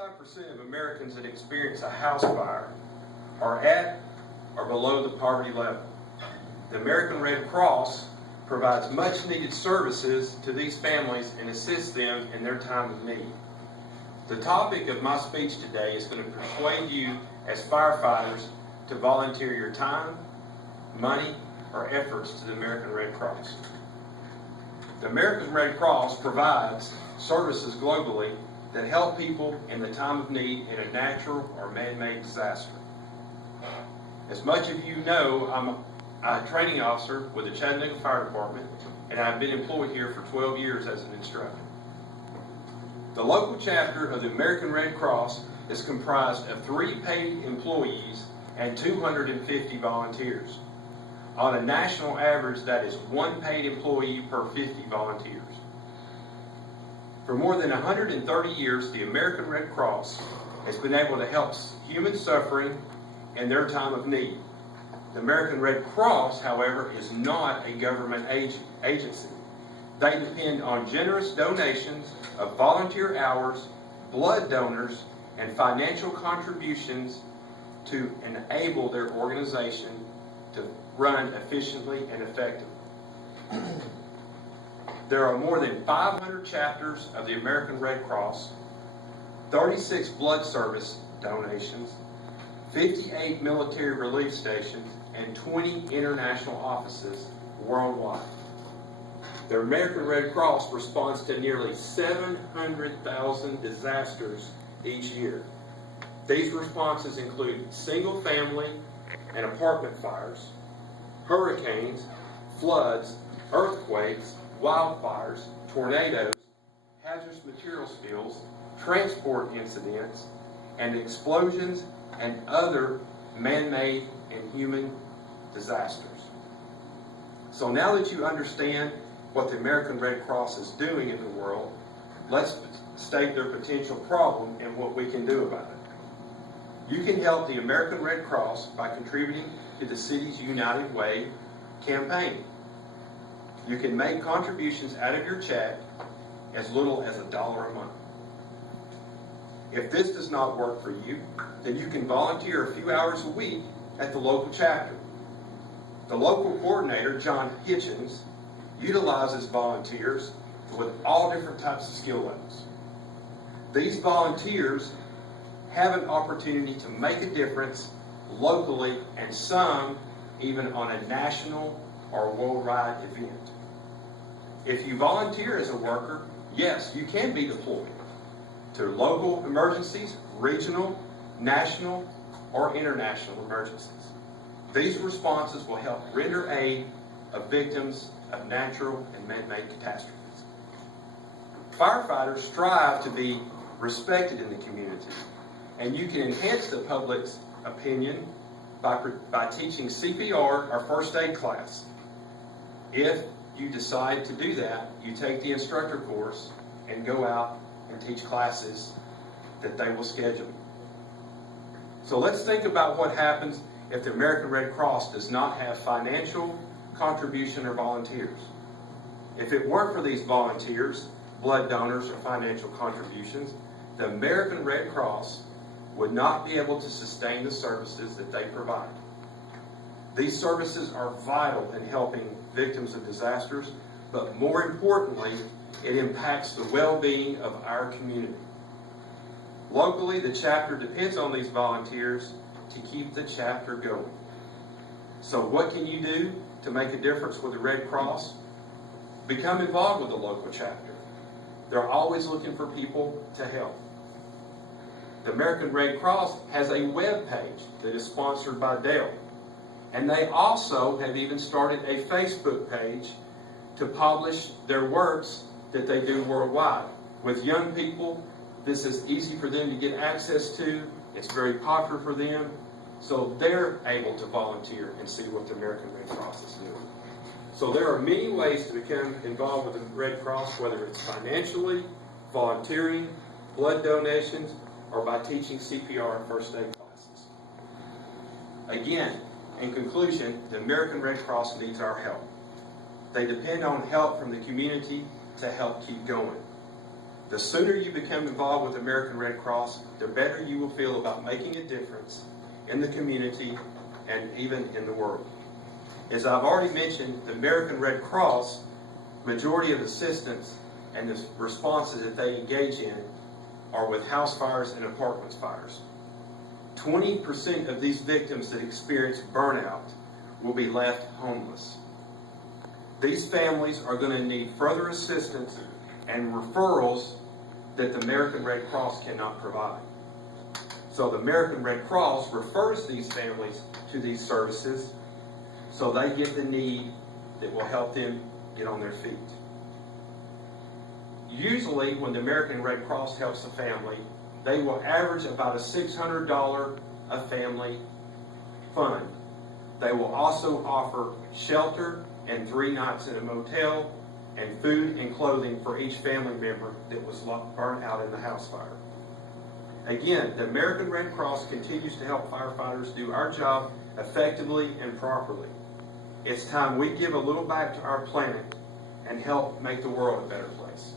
95% of Americans that experience a house fire are at or below the poverty level. The American Red Cross provides much needed services to these families and assists them in their time of need. The topic of my speech today is going to persuade you as firefighters to volunteer your time, money, or efforts to the American Red Cross. The American Red Cross provides services globally that help people in the time of need in a natural or man-made disaster. As much of you know, I'm a training officer with the Chattanooga Fire Department, and I've been employed here for 12 years as an instructor. The local chapter of the American Red Cross is comprised of 3 paid employees and 250 volunteers. On a national average, that is 1 paid employee per 50 volunteers. For more than 130 years, the American Red Cross has been able to help human suffering in their time of need. The American Red Cross, however, is not a government agency. They depend on generous donations of volunteer hours, blood donors, and financial contributions to enable their organization to run efficiently and effectively. There are more than 500 chapters of the American Red Cross, 36 blood service donations, 58 military relief stations, and 20 international offices worldwide. The American Red Cross responds to nearly 700,000 disasters each year. These responses include single-family and apartment fires, hurricanes, floods, earthquakes, wildfires, tornadoes, hazardous material spills, transport incidents, and explosions and other man-made and human disasters. So now that you understand what the American Red Cross is doing in the world, let's state their potential problem and what we can do about it. You can help the American Red Cross by contributing to the City's United Way campaign. You can make contributions out of your check as little as $1 a month. If this does not work for you, then you can volunteer a few hours a week at the local chapter. The local coordinator, John Hitchens, utilizes volunteers with all different types of skill levels. These volunteers have an opportunity to make a difference locally, and some even on a national or worldwide event. If you volunteer as a worker, yes, you can be deployed to local emergencies, regional, national, or international emergencies. These responses will help render aid of victims of natural and man-made catastrophes. Firefighters strive to be respected in the community, and you can enhance the public's opinion by teaching CPR or first aid class. If you decide to do that, you take the instructor course and go out and teach classes that they will schedule. So let's think about what happens if the American Red Cross does not have financial contribution or volunteers. If it weren't for these volunteers, blood donors, or financial contributions, the American Red Cross would not be able to sustain the services that they provide. These services are vital in helping victims of disasters, but more importantly, it impacts the well-being of our community. Locally, the chapter depends on these volunteers to keep the chapter going. So what can you do to make a difference with the Red Cross? Become involved with the local chapter. They're always looking for people to help. The American Red Cross has a web page that is sponsored by Dell. And they also have even started a Facebook page to publish their works that they do worldwide. With young people, this is easy for them to get access to. It's very popular for them. So they're able to volunteer and see what the American Red Cross is doing. So there are many ways to become involved with the Red Cross, whether it's financially, volunteering, blood donations, or by teaching CPR and first aid classes. Again, in conclusion, the American Red Cross needs our help. They depend on help from the community to help keep going. The sooner you become involved with the American Red Cross, the better you will feel about making a difference in the community and even in the world. As I've already mentioned, the American Red Cross, majority of assistance and the responses that they engage in are with house fires and apartment fires. 20% of these victims that experience burnout will be left homeless. These families are going to need further assistance and referrals that the American Red Cross cannot provide. So the American Red Cross refers these families to these services so they get the need that will help them get on their feet. Usually when the American Red Cross helps a family, they will average about a $600 a family fund. They will also offer shelter and 3 nights in a motel and food and clothing for each family member that was burnt out in the house fire. Again, the American Red Cross continues to help firefighters do our job effectively and properly. It's time we give a little back to our planet and help make the world a better place.